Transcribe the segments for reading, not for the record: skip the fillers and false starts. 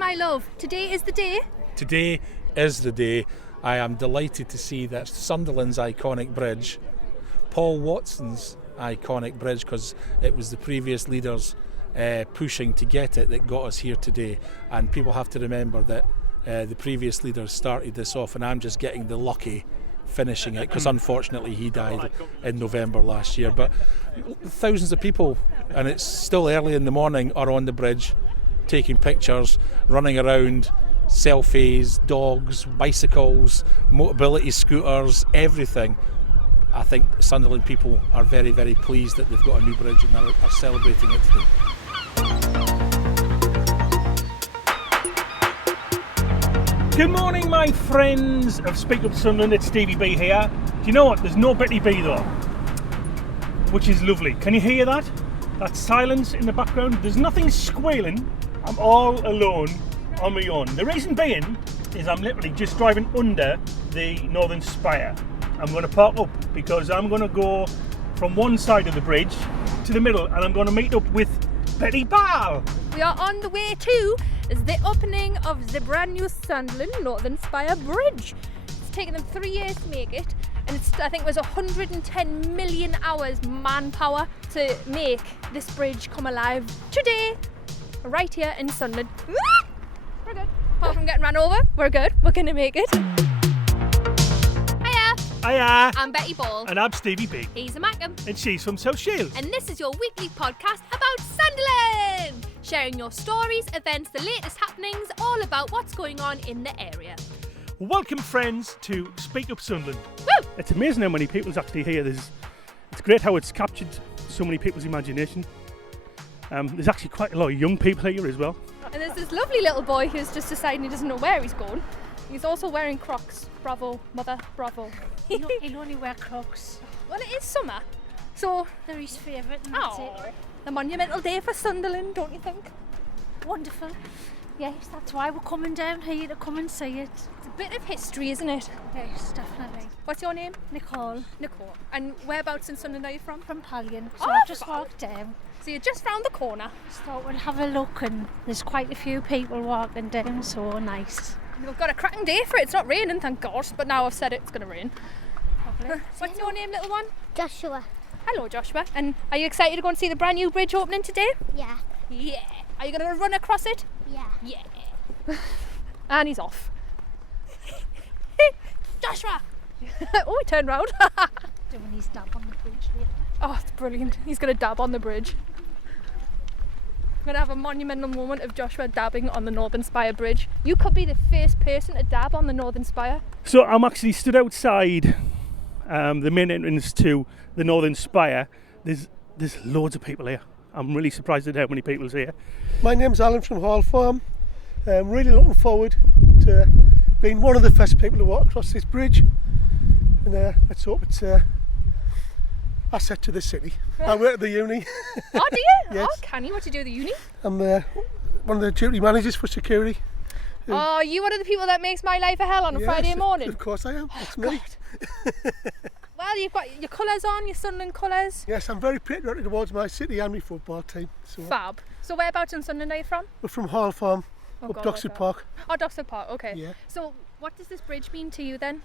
my love. Today is the day. Today is the day. I am delighted to see that Sunderland's iconic bridge, Paul Watson's iconic bridge, because it was the previous leaders pushing to get it that got us here today. And people have to remember that the previous leaders started this off, and I'm just getting the lucky finishing it, because unfortunately he died in November last year. But thousands of people, and it's still early in the morning, are on the bridge taking pictures, running around, selfies, dogs, bicycles, mobility scooters, everything. I think Sunderland people are very, very pleased that they've got a new bridge and are celebrating it today. Good morning, my friends of Speak Up Sunderland. It's Stevie B here. Do you know what? There's no Betty B though, which is lovely. Can you hear that? That silence in the background. There's nothing squealing. I'm all alone on my own. The reason being is I'm literally just driving under the Northern Spire. I'm going to park up because I'm going to go from one side of the bridge to the middle, and I'm going to meet up with Betty Ball. We are on the way to the opening of the brand new Sunderland Northern Spire Bridge. It's taken them 3 years to make it, and I think it was 110 million hours manpower to make this bridge come alive today, right here in Sunderland. We're good. Apart from getting ran over, we're good. We're going to make it. Hiya. I'm Betty Ball. And I'm Stevie B. He's a Mackham. And she's from South Shields. And this is your weekly podcast about Sunderland. Sharing your stories, events, the latest happenings, all about what's going on in the area. Welcome, friends, to Speak Up Sunderland. Woo! It's amazing how many people's actually here. It's great how it's captured so many people's imagination. There's actually quite a lot of young people here as well. And there's this lovely little boy who's just deciding he doesn't know where he's going. He's also wearing Crocs. Bravo, mother, bravo. He'll only wear Crocs. Well, it is summer, so... They're his favourite, and that's it. The monumental day for Sunderland, don't you think? Wonderful. Yes, that's why we're coming down here to come and see it. It's a bit of history, isn't it? Yes, definitely. What's your name? Nicole. Nicole. And whereabouts in Sunderland are you from? From Pallion. So Oh, I've just fab. walked down. So you're just round the corner. Just thought we'd have a look, and there's quite a few people walking down, so nice. We've got a cracking day for it. It's not raining, thank God. But now I've said it, it's going to rain. Lovely. What's your name, little one? Joshua. Hello, Joshua. And are you excited to go and see the brand new bridge opening today? Yeah. Yeah. Are you going to run across it? Yeah. Yeah. And he's off. Joshua! Oh, he turned round. Doing his dab on the bridge there. Oh, it's brilliant. He's going to dab on the bridge. I'm going to have a monumental moment of Joshua dabbing on the Northern Spire Bridge. You could be the first person to dab on the Northern Spire. So I'm actually stood outside the main entrance to the Northern Spire. There's loads of people here. I'm really surprised at how many people's here. My name's Alan from Hall Farm. I'm really looking forward to being one of the first people to walk across this bridge. And let's hope it's asset to the city. I work at the uni. Oh, do you? Yes. Oh, can you? What do you do at the uni? I'm one of the duty managers for security. Oh, you one of the people that makes my life a hell on a Yes, Friday morning? Of course I am. That's Oh, me. God. Well, you've got your colours on, your Sunderland colours. Yes, I'm very patriotic towards my city and my football team. So Fab. So whereabouts in Sunderland are you from? we're from Hall Farm, Oh, up God, Doxford where's Park. Oh, Doxford Park, okay. Yeah. So what does this bridge mean to you then?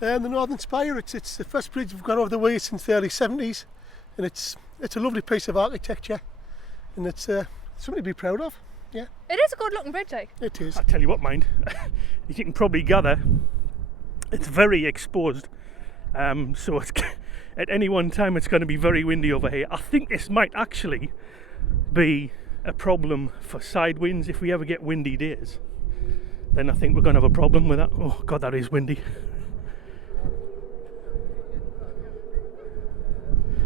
The Northern Spire, it's the first bridge we've got over the way since the early 70s. And it's a lovely piece of architecture. And it's something to be proud of. Yeah. It is a good looking bridge, like. It is. I'll tell you what, mind. As you can probably gather, it's very exposed. So it's, at any one time it's going to be very windy over here. I think this might actually be a problem for side winds. If we ever get windy days, then I think we're going to have a problem with that. Oh God, that is windy.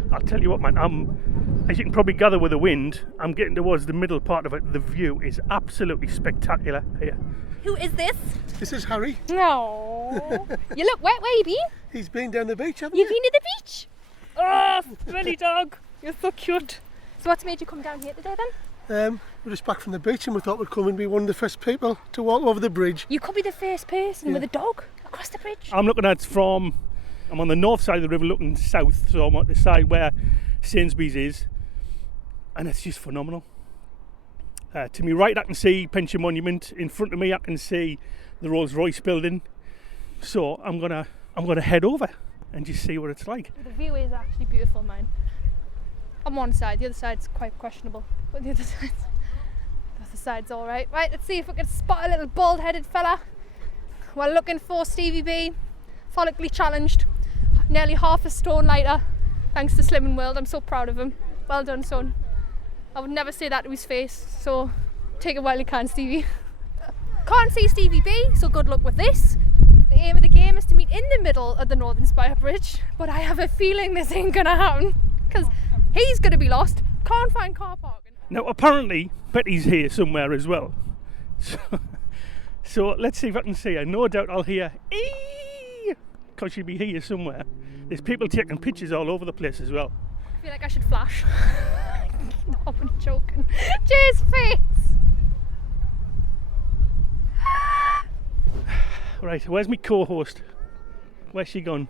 I'll tell you what, man, as you can probably gather with the wind, I'm getting towards the middle part of it. The view is absolutely spectacular here. Who is this? This is Harry. No. You look wet. Where you been? He's been down the beach, haven't You've you? been to the beach? Oh, smelly dog. You're so cute. So what's made you come down here today then? We're just back from the beach and we thought we'd come and be one of the first people to walk over the bridge. You could be the first person Yeah. with a dog across the bridge. I'm looking at I'm on the north side of the river looking south, so I'm at the side where Sainsbury's is, and it's just phenomenal. To my right I can see Pension Monument. In front of me I can see the Rolls Royce building. So I'm gonna head over and just see what it's like. The view is actually beautiful, mine. On one side, the other side's quite questionable, but the other side's all right. Right, let's see if we can spot a little bald-headed fella. We're looking for Stevie B, follically challenged, nearly half a stone lighter, thanks to Slimming World. I'm so proud of him. Well done, son. I would never say that to his face, so take it while you can, Stevie. Can't see Stevie B, so good luck with this. The aim of the game is to meet in the middle of the Northern Spire Bridge, but I have a feeling this ain't gonna happen, because he's gonna be lost, can't find car parking. Now apparently Betty's here somewhere as well. So let's see if I can see her. No doubt I'll hear eee, because she'll be here somewhere. There's people taking pictures all over the place as well. I feel like I should flash. No, I'm joking. Jay's face! Right, where's my co-host? Where's she gone?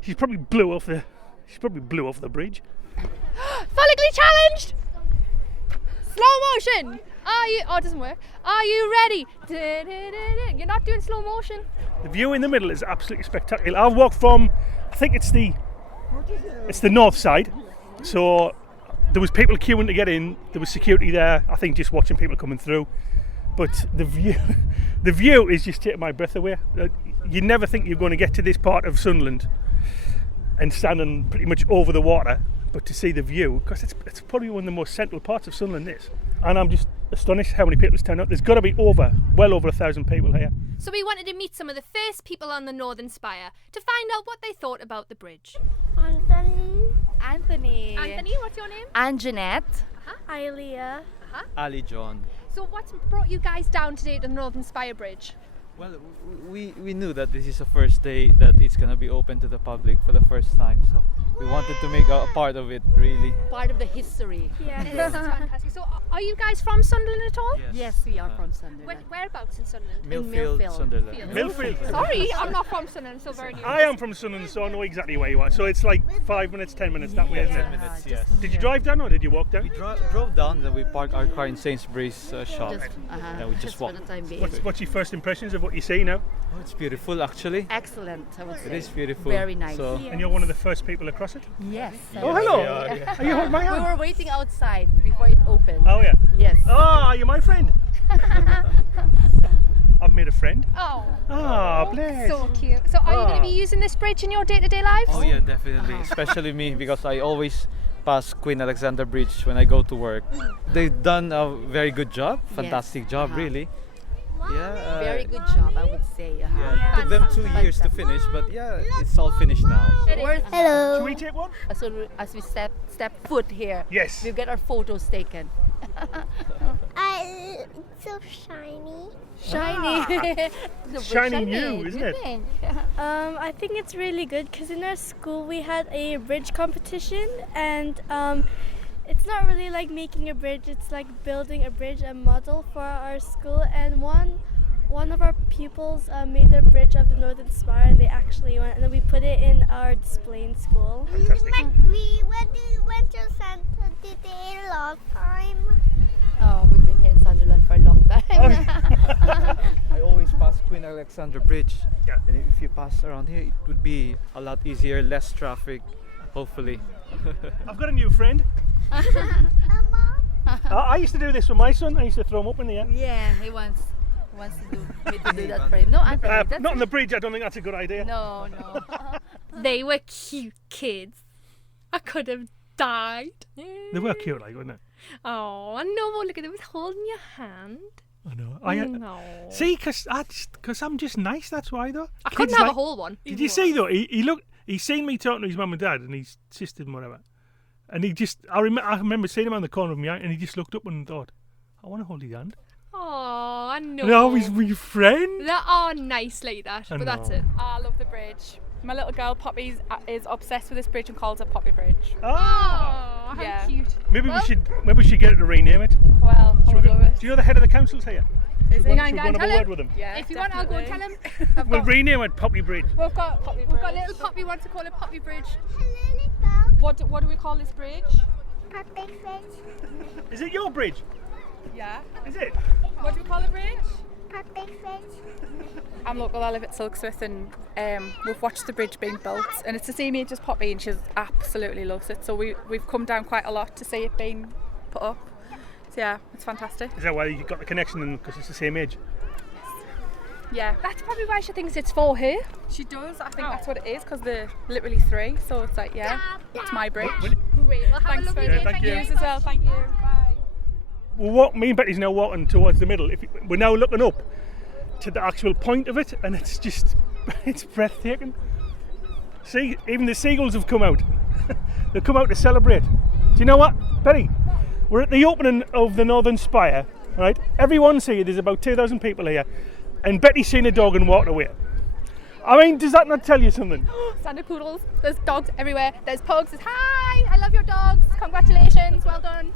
She probably blew off the bridge. Follically challenged! Slow motion! Oh, it doesn't work. Are you ready? You're not doing slow motion. The view in the middle is absolutely spectacular. I've walked from, I think it's the north side. So there was people queuing to get in. There was security there. I think just watching people coming through. But the view is just taking my breath away. You never think you're going to get to this part of Sunderland and standing pretty much over the water, but to see the view, because it's probably one of the most central parts of Sunderland, this. And I'm just astonished how many people's turned up. There's got to be well over 1,000 people here. So we wanted to meet some of the first people on the Northern Spire to find out what they thought about the bridge. Anthony. Anthony, what's your name? Anjanette. Ilea. Ali John. So what's brought you guys down today to the Northern Spire Bridge? Well, we knew that this is the first day that it's gonna be open to the public for the first time, so we wanted to make a part of it, really. Part of the history. Yeah, this is fantastic. So are you guys from Sunderland at all? Yes, we are from Sunderland. Whereabouts in Sunderland? Millfield, Millfield. Sunderland. Millfield. Sorry, I'm not from Sunderland, so very new. I am from Sunderland, so I know exactly where you are. So it's like 5 minutes, 10 minutes that way, isn't it? 10 minutes, yes. Did you drive down or did you walk down? We drove down, then we parked our car in Sainsbury's shop. And we just for walked. the time being. What's your first impressions of what you see now? Oh, it's beautiful, actually. Excellent, I would say. It is beautiful. Very nice. So, And you're one of the first people across it? Yes. Oh, hello. Are you holding my We hand? were waiting outside before it opened. Oh, yeah. Yes. Oh, you're my friend. I've made a friend. Oh, Ah, bless. so cute. So are you going to be using this bridge in your day-to-day lives? oh yeah, definitely. Especially me, because I always pass Queen Alexander Bridge when I go to work. They've done a very good job. Fantastic job, really. Yeah. Very good job, I would say. Yeah, it took them 2 years to finish, but yeah, it's all finished now. So. Should we take one? As we step foot here, Yes. we'll get our photos taken. It's so shiny. Shiny. Shiny new, isn't it? I think it's really good because in our school we had a bridge competition, and it's not really like making a bridge, it's like building a bridge, a model for our school, and one of our pupils made a bridge of the Northern Spire, and they actually went, and then we put it in our display in school. Fantastic. We went to Santa today last time. Oh, we've been here in Sunderland for a long time. I always pass Queen Alexander Bridge. Yeah. And if you pass around here, it would be a lot easier, less traffic, hopefully. I've got a new friend. I used to do this with my son. I used to throw him up in the air. Yeah, he wants me to do that for him. No, Anthony, that's Not on the bridge. I don't think that's a good idea. No. They were cute kids. I could have died. They were cute, like, weren't they? Oh, I know. Look at them holding your hand. I know. No. See, because I'm just nice. That's why, though. I couldn't have a whole one. Did you see though? He's seen me talking to his mum and dad and his sisters and whatever, and I remember seeing him on the corner of my eye, and he just looked up and thought, I want to hold his hand. Oh, I know. And I was my friend. They are nice like that, but that's it. I love the bridge. My little girl Poppy is obsessed with this bridge and calls it Poppy Bridge. Ah. Oh, how Yeah. cute. Maybe we should get it to rename it. Well, I would love it. Do you know the head of the council's here? Is Should we it? go and have a word with him? Yeah, If you want, I'll go and tell him. We'll rename it Poppy Bridge. We've got Poppy little Bridge. Poppy wants to call it Poppy Bridge. What do we call this bridge? Poppy bridge. Is it your bridge? Yeah. Is it? What do we call the bridge? Puppy fish. I'm local, I live at Silksworth, and we've watched the bridge being built, and it's the same age as Poppy, and she absolutely loves it. So we've come down quite a lot to see it being put up. So yeah, it's fantastic. Is that why you got the connection then, because it's the same age? Yeah. That's probably why she thinks it's for her. She does, I think that's what it is, because they're literally 3, so it's like, yeah, it's my bridge. Great. Well, have Thanks a lovely for day. thank you. yours as well, thank you. Bye. Well, me and Betty's now walking towards the middle. We're now looking up to the actual point of it, and it's just, it's breathtaking. See, even the seagulls have come out. They've come out to celebrate. Do you know what, Betty? We're at the opening of the Northern Spire, right? Everyone's here, there's about 2,000 people here, and Betty's seen a dog and walked away. I mean, does that not tell you something? Standard poodles, there's dogs everywhere, there's pugs, there's hi, I love your dogs, congratulations, well done.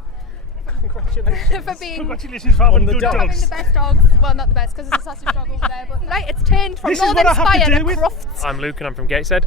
Congratulations. for being Congratulations for having good having dogs. the best dogs. Well, not the best because there's a sausage dog over there, but right, it's turned from This is Northern what I have to Spire deal to with. Crufts. I'm Luke and I'm from Gateshead.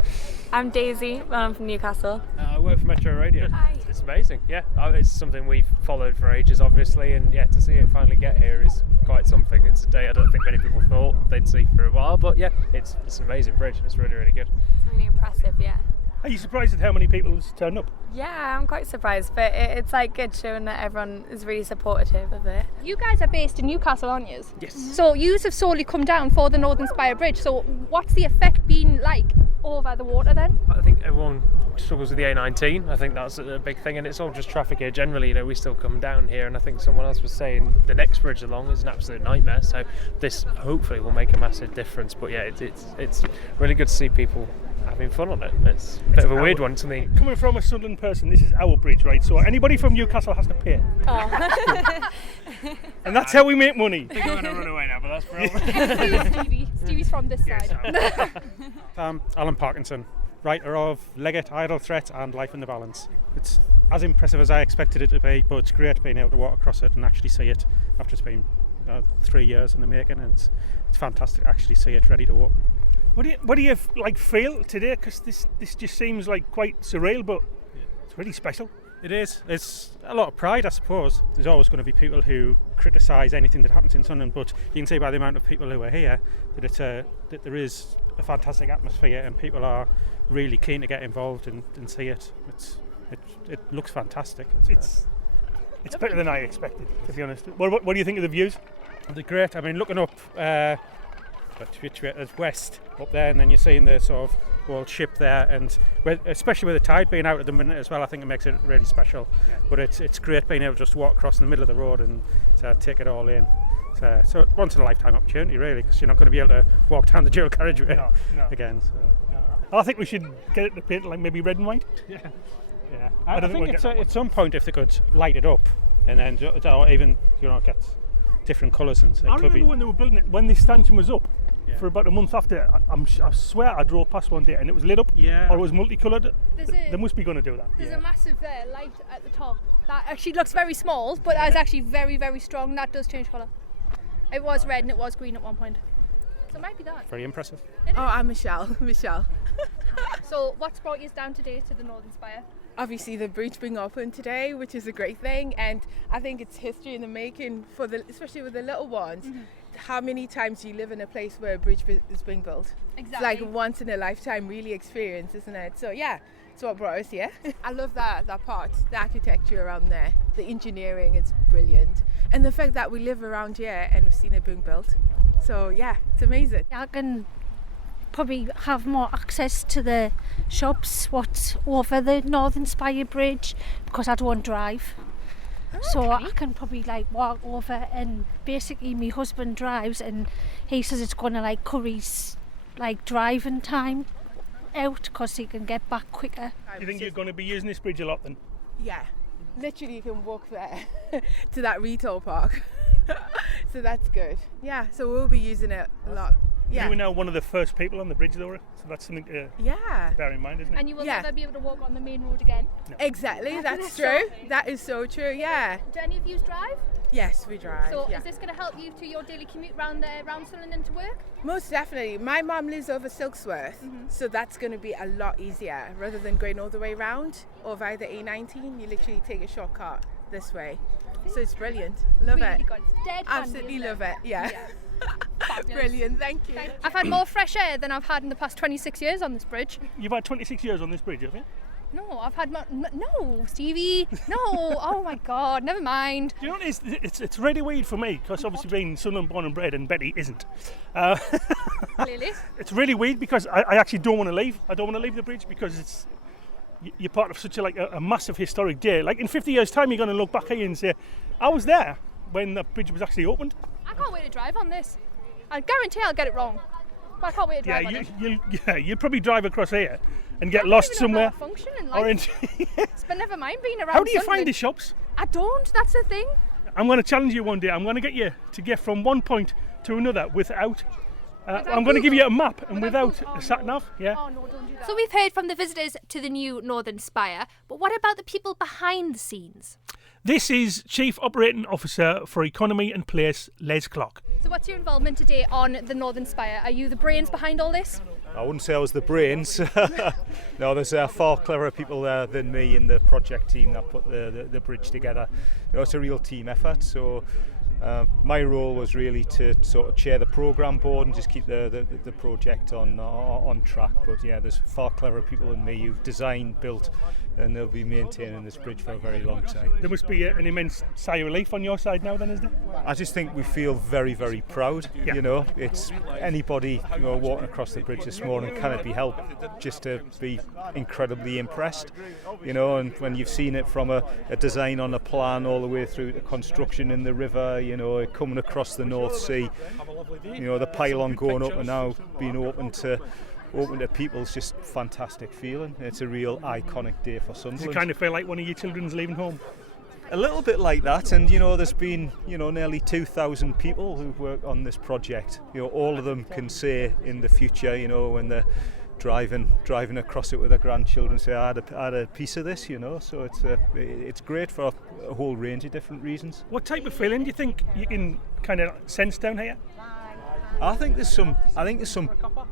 I'm Daisy and I'm from Newcastle. I work for Metro Radio. It's amazing, yeah. It's something we've followed for ages, obviously, and yeah, to see it finally get here is quite something. It's a day I don't think many people thought they'd see for a while, but yeah, it's an amazing bridge. It's really, really good. It's really impressive, yeah. Are you surprised at how many people turned up? Yeah, I'm quite surprised, but it's like good showing that everyone is really supportive of it. You guys are based in Newcastle, aren't you? Yes. So you have solely come down for the Northern Spire Bridge. So what's the effect been like over the water then? I think everyone struggles with the A19. I think that's a big thing, and it's all just traffic here generally. You know, we still come down here, and I think someone else was saying the next bridge along is an absolute nightmare. So this hopefully will make a massive difference. But yeah, it's really good to see people having fun on it. It's a bit of a weird one to me. Coming from a Sunderland person, this is our bridge, right? So anybody from Newcastle has to pay. Oh. And that's how we make money. I think I'm going to run away now, but that's Stevie. Stevie's from this side. I'm Alan Parkinson, writer of Legate, Idle Threat and Life in the Balance. It's as impressive as I expected it to be, but it's great being able to walk across it and actually see it after it's been 3 years in the making, and it's fantastic to actually see it ready to walk. What do you like feel today? Because this just seems like quite surreal, but it's really special. It is. It's a lot of pride, I suppose. There's always going to be people who criticise anything that happens in Sunderland, but you can see by the amount of people who are here that that there is a fantastic atmosphere and people are really keen to get involved and see it. It looks fantastic. It's better than I expected, to be honest. What do you think of the views? They're great. I mean, looking up which way is west up there, and then you're seeing the sort of old ship there, and especially with the tide being out at the minute as well, I think it makes it really special. Yeah. But it's great being able to just walk across in the middle of the road and take it all in. So once in a lifetime opportunity, really, because you're not going to be able to walk down the dual carriageway again. So. No. I think we should get it to paint like maybe red and white. Yeah. I think at some point if they could light it up, and then or even get different colours and I remember when they were building it, when this stanchion was up. Yeah. For about a month after, I swear I drove past one day and it was lit up, or it was multicoloured. They must be going to do that. There's a massive light at the top that actually looks very small, but is actually very, very strong. That does change colour. It was red and it was green at one point. So it might be that. Very impressive. Oh, I'm Michelle. So what's brought you down today to the Northern Spire? Obviously the bridge being open today, which is a great thing, and I think it's history in the making especially with the little ones. Mm-hmm. How many times do you live in a place where a bridge is being built? Exactly. It's like once in a lifetime really experience, isn't it? So yeah, it's what brought us here. I love that part, the architecture around there, the engineering is brilliant, and the fact that we live around here and we've seen it being built. So yeah, it's amazing. I can probably have more access to the shops what's over the Northern Spire Bridge because I don't drive. So I can probably walk over, and basically my husband drives and he says it's going to curry's driving time out because he can get back quicker. Do you think you're going to be using this bridge a lot then? Yeah, literally you can walk there to that retail park. So that's good. Yeah, so we'll be using it a lot. Yeah. You were now one of the first people on the bridge, Laura, so that's something to bear in mind, isn't it? And you will never be able to walk on the main road again. No. Exactly, that's true. That is so true, yeah. Do any of you drive? Yes, we drive. So is this going to help you to your daily commute round Sunderland and to work? Most definitely. My mum lives over Silksworth, so that's going to be a lot easier. Rather than going all the way round or via the A19, you literally take a shortcut this way. So it's brilliant. Love Really it. good. It's dead handy, Absolutely isn't love it. Yeah. Fabulous. Brilliant. Thank you. I've had more fresh air than I've had in the past 26 years on this bridge. You've had 26 years on this bridge, have you? No, I've had no, Stevie. No. Oh my God. Never mind. Do you know what it is? It's really weird for me because obviously being Sunderland born and bred and Betty isn't. Clearly. It's really weird because I actually don't want to leave. I don't want to leave the bridge because you're part of such a massive historic day. Like in 50 years' time, you're going to look back here and say, I was there when the bridge was actually opened. I can't wait to drive on this. I guarantee I'll get it wrong. But I can't wait to drive on it. You'll probably drive across here and get lost somewhere. Function in Or life. But never mind being around. How do you Sunderland. find the shops? I don't. That's the thing. I'm going to challenge you one day. I'm going to get you to get from one point to another without. I'm going to give you a map and without a sat nav. Yeah. Oh, no, don't do that. So we've heard from the visitors to the new Northern Spire, but what about the people behind the scenes? This is Chief Operating Officer for Economy and Place, Les Clark. So what's your involvement today on the Northern Spire? Are you the brains behind all this? I wouldn't say I was the brains. No, there's far cleverer people there than me in the project team that put the bridge together. It's a real team effort. So my role was really to sort of chair the programme board and just keep the project on track. But yeah, there's far cleverer people than me who've designed, built, and they'll be maintaining this bridge for a very long time. There must be an immense sigh of relief on your side now then, isn't there? I just think we feel very, very proud. Yeah. You know, it's anybody walking across the bridge this morning cannot be helped just to be incredibly impressed. You know, and when you've seen it from a design on a plan all the way through to construction in the river, you know, coming across the North Sea, you know, the pylon going up and now being open to people is just fantastic feeling. It's a real iconic day for Sunderland. Does it kind of feel like one of your children's leaving home? A little bit like that, and you know, there's been nearly 2,000 people who've worked on this project. You know, all of them can say in the future, you know, when they're driving across it with their grandchildren, say I had a piece of this, you know. So it's great for a whole range of different reasons. What type of feeling do you think you can kind of sense down here? I think there's some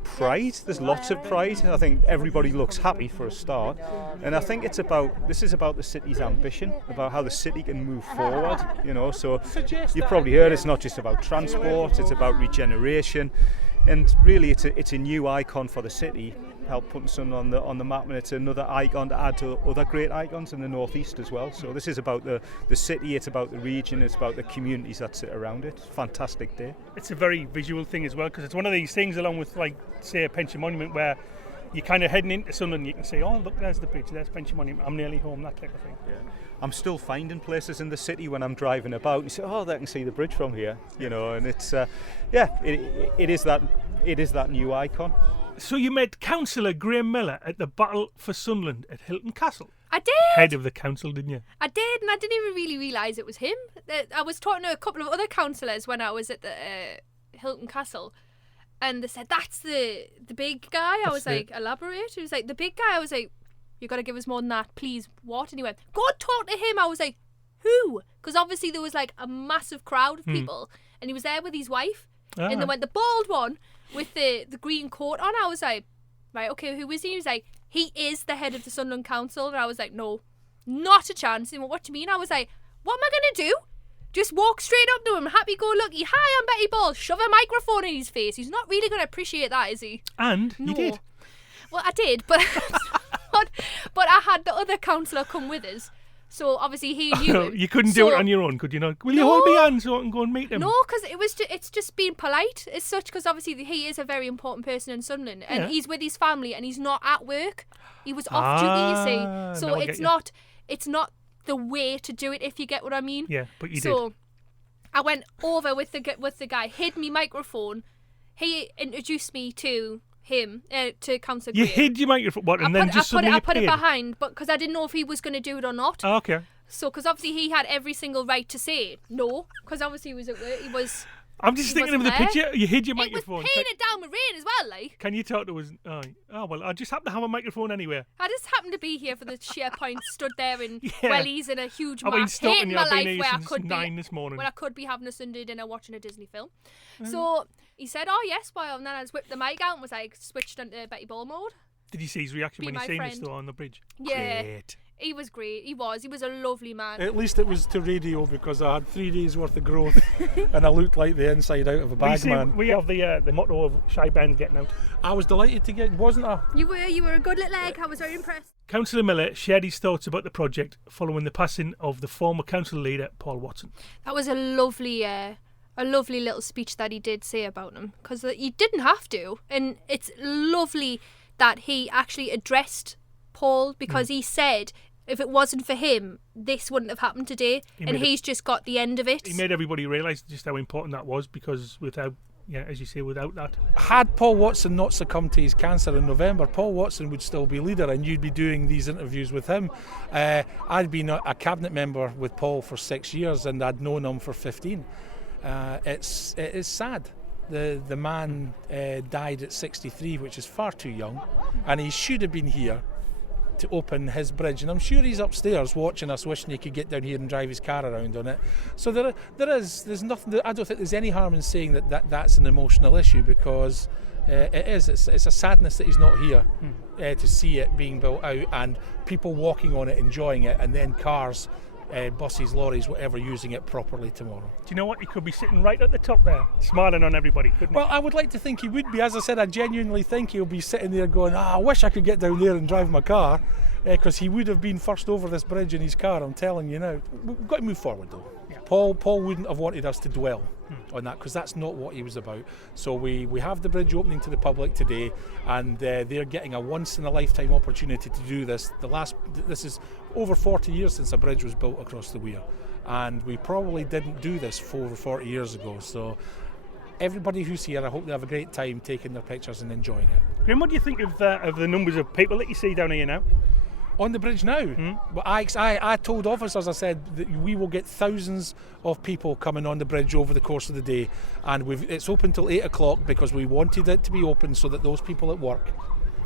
pride. There's lots of pride. I think everybody looks happy for a start, and I think this is about the city's ambition, about how the city can move forward. You know, so you've probably heard it's not just about transport; it's about regeneration, and really it's a new icon for the city. Help putting something on the map, and it's another icon to add to other great icons in the northeast as well. So this is about the city, it's about the region, it's about the communities that sit around it. Fantastic day. It's a very visual thing as well, because it's one of these things, along with like say a Pension Monument, where you're kind of heading into Sunderland, you can say, oh look, there's the bridge, there's Pension Monument, I'm nearly home, that type of thing. Yeah. I'm still finding places in the city when I'm driving about and you say, oh, they can see the bridge from here, you know, and it's it is that new icon. So you met Councillor Graham Miller at the Battle for Sunderland at Hilton Castle. I did. Head of the council, didn't you? I did, and I didn't even really realise it was him. I was talking to a couple of other councillors when I was at the Hilton Castle, and they said, that's the big guy. I was like, elaborate. He was like, the big guy. I was like, you got to give us more than that, please. What? And he went, go and talk to him. I was like, who? Because obviously there was like a massive crowd of people, and he was there with his wife, and they went, the bald one with the green coat on. I was like, right, okay, who is he? He was like, he is the head of the Sunderland Council. And I was like, no, not a chance. And he went, what do you mean? I was like, what am I going to do? Just walk straight up to him, happy-go-lucky. Hi, I'm Betty Ball. Shove a microphone in his face. He's not really going to appreciate that, is he? And you did. Well, I did, but but I had the other councillor come with us. So obviously he knew him. You couldn't do it on your own, could you not? Will you hold me hand so I can go and meet him? No, because it's just being polite as such, because obviously he is a very important person in Sunderland, and he's with his family and he's not at work. He was off duty, you see. So it's not the way to do it, if you get what I mean. Yeah, but you did. So I went over with the guy, hid me microphone. He introduced me to him, to Councillor Graham. You hid your microphone, what, and then I put it behind, but because I didn't know if he was going to do it or not. Oh, okay. So, because obviously he had every single right to say no, because obviously he was at work. I'm just thinking of the picture. You hid your microphone. It was painted down with rain as well, like. Can you talk to us? Oh, well, I just happen to have a microphone anywhere. I just happened to be here for the sheer point, stood there in wellies in a huge mask, hating my life where I could 9 this morning. When I could be having a Sunday dinner watching a Disney film. So he said, oh yes, well, and then I just whipped the mic out and was like switched into Betty Ball mode. Did you see his reaction when he seen us though on the bridge? Yeah. Great. He was great. He was a lovely man. At least it was to radio, because I had 3 days worth of growth and I looked like the inside out of a bag man. We have the motto of Shy Ben getting out. I was delighted to get, wasn't I? You were a good little egg. I was very impressed. Councillor Miller shared his thoughts about the project following the passing of the former council leader Paul Watson. That was a lovely little speech that he did say about him, because he didn't have to, and it's lovely that he actually addressed Paul, because he said if it wasn't for him, this wouldn't have happened today, and he's just got the end of it. He made everybody realise just how important that was, because without that. Had Paul Watson not succumbed to his cancer in November, Paul Watson would still be leader, and you'd be doing these interviews with him. I'd been a cabinet member with Paul for 6 years, and I'd known him for 15. It is sad. The man died at 63, which is far too young, and he should have been here to open his bridge, and I'm sure he's upstairs watching us, wishing he could get down here and drive his car around on it. So there's nothing. I don't think there's any harm in saying that's an emotional issue, because it's a sadness that he's not here to see it being built out and people walking on it, enjoying it, and then cars, buses, lorries, whatever, using it properly tomorrow. Do you know what? He could be sitting right at the top there, smiling on everybody, couldn't he? Well, I would like to think he would be. As I said, I genuinely think he'll be sitting there going, I wish I could get down there and drive my car, because he would have been first over this bridge in his car, I'm telling you now. We've got to move forward, though. Yeah. Paul wouldn't have wanted us to dwell on that, because that's not what he was about. So we have the bridge opening to the public today, and they're getting a once-in-a-lifetime opportunity to do this. This is over 40 years since a bridge was built across the Weir, and we probably didn't do this over 40 years ago. So everybody who's here, I hope they have a great time taking their pictures and enjoying it. Graham, what do you think of the numbers of people that you see down here now? On the bridge now? Well, I told officers, I said that we will get thousands of people coming on the bridge over the course of the day, and it's open till 8 o'clock because we wanted it to be open so that those people at work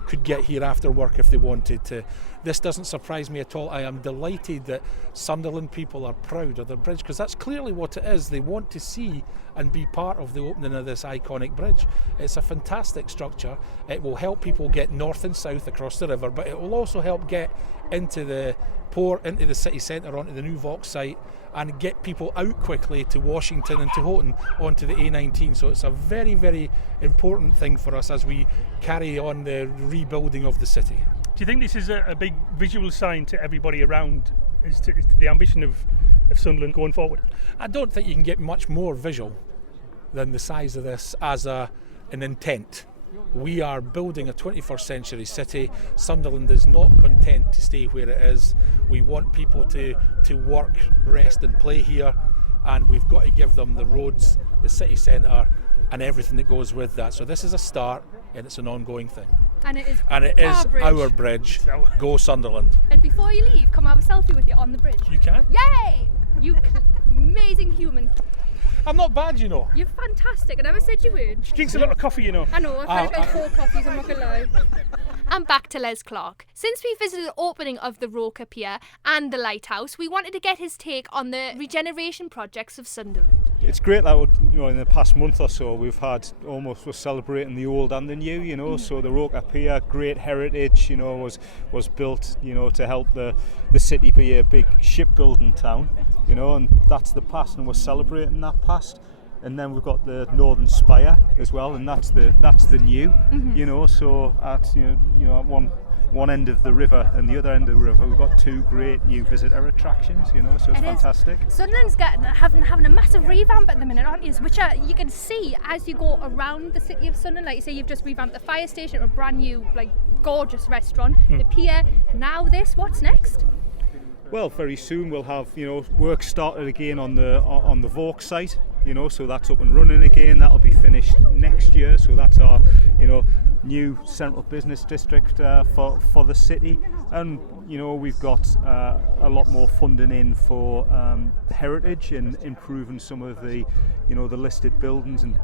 could get here after work if they wanted to. This doesn't surprise me at all. I am delighted that Sunderland people are proud of their bridge, because that's clearly what it is. They want to see and be part of the opening of this iconic bridge. It's a fantastic structure. It will help people get north and south across the river, but it will also help get into the port, into the city centre, onto the new Vaux site, and get people out quickly to Washington and to Houghton onto the A19. So it's a very, very important thing for us as we carry on the rebuilding of the city. Do you think this is a big visual sign to everybody around as to the ambition of Sunderland going forward? I don't think you can get much more visual than the size of this as an intent. We are building a 21st century city. Sunderland is not content to stay where it is. We want people to work, rest and play here, and we've got to give them the roads, the city centre and everything that goes with that. So this is a start, and it's an ongoing thing. And it is our bridge. Go Sunderland. And before you leave, come have a selfie with you on the bridge. You can? Yay! You amazing human. I'm not bad, you know. You're fantastic. I never said you weren't. She drinks a lot of coffee, you know. I know, I've had about 4 coffees, I'm not going to lie. And back to Les Clark. Since we visited the opening of the Roker Pier and the lighthouse, we wanted to get his take on the regeneration projects of Sunderland. It's great that in the past month or so we're celebrating the old and the new, so the Roker Pier, great heritage, was built, to help the city be a big shipbuilding town, and that's the past, and we're celebrating that past. And then we've got the Northern Spire as well, and that's the new, so at at one end of the river and the other end of the river we've got 2 great new visitor attractions, so it's fantastic. Sunderland's having a massive revamp at the minute, aren't you? Which you can see as you go around the city of Sunderland. Like you say, you've just revamped the fire station, a brand new, gorgeous restaurant, the pier, now this, what's next? Well, very soon we'll have work started again on the Vaux site, so that's up and running again. That'll be finished next year, so that's our new central business district for the city. And we've got a lot more funding in for heritage and improving some of the the listed buildings and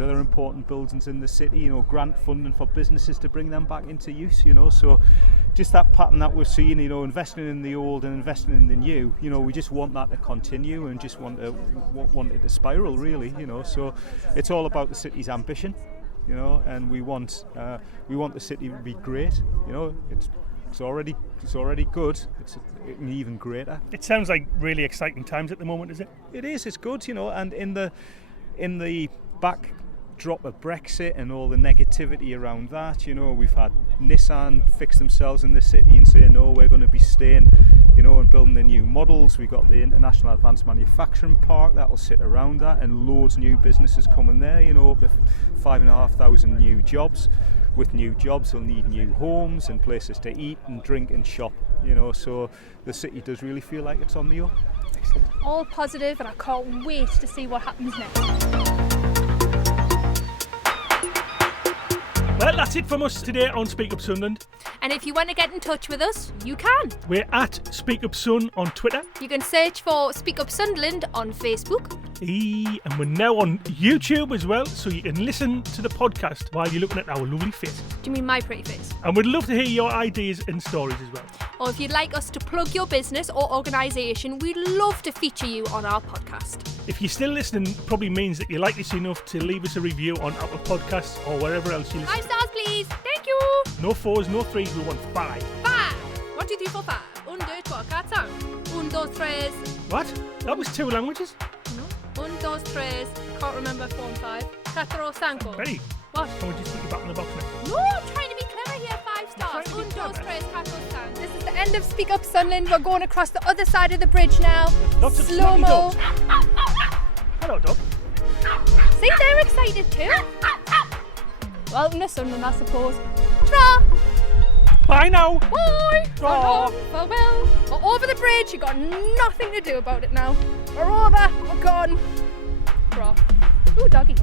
other important buildings in the city, grant funding for businesses to bring them back into use, so just that pattern that we're seeing, investing in the old and investing in the new, we just want that to continue and just want it to spiral, really, so it's all about the city's ambition, and we want the city to be great, it's It's already good. It's even greater. It sounds like really exciting times at the moment, is it? It is. It's good, you know. And in the backdrop of Brexit and all the negativity around that, you know, we've had Nissan fix themselves in the city and say no, we're going to be staying, you know, and building the new models. We've got the International Advanced Manufacturing Park that will sit around that, and loads of new businesses coming there. You know, up to 5,500 new jobs. With new jobs, they'll need new homes and places to eat and drink and shop. You know, so the city does really feel like it's on the up. Excellent. All positive, and I can't wait to see what happens next. Well, that's it from us today on Speak Up Sunderland. And if you want to get in touch with us, you can. We're at Speak Up Sun on Twitter. You can search for Speak Up Sunderland on Facebook. And we're now on YouTube as well, so you can listen to the podcast while you're looking at our lovely face. Do you mean my pretty face? And we'd love to hear your ideas and stories as well. Or if you'd like us to plug your business or organisation, we'd love to feature you on our podcast. If you're still listening, probably means that you like us enough to leave us a review on Apple Podcasts or wherever else you listen. 5 stars, please. Thank you. No 4s, no 3s, we want 5. 5. 1, 2, 3, 4, 5. 1, 2, 3, 4, 1, 2, 3. What? That was 2 languages? No. 1, 2, 3. Can't remember 4 and 5. 4, 5. Betty. What? Can we just put you back in the box now? No, I'm trying to be clever here. 5 stars. 1, 2, 3, 4, 5. This is the end of Speak Up Sunderland. We're going across the other side of the bridge now. Lots of slow-mo. Hello, dog. See, they're excited too. Welcome to Sunderland, I suppose. Ta! Bye now. Bye. Ta. Farewell. We're over the bridge. You got nothing to do about it now. We're over. We're gone. Bro. Ooh, doggy.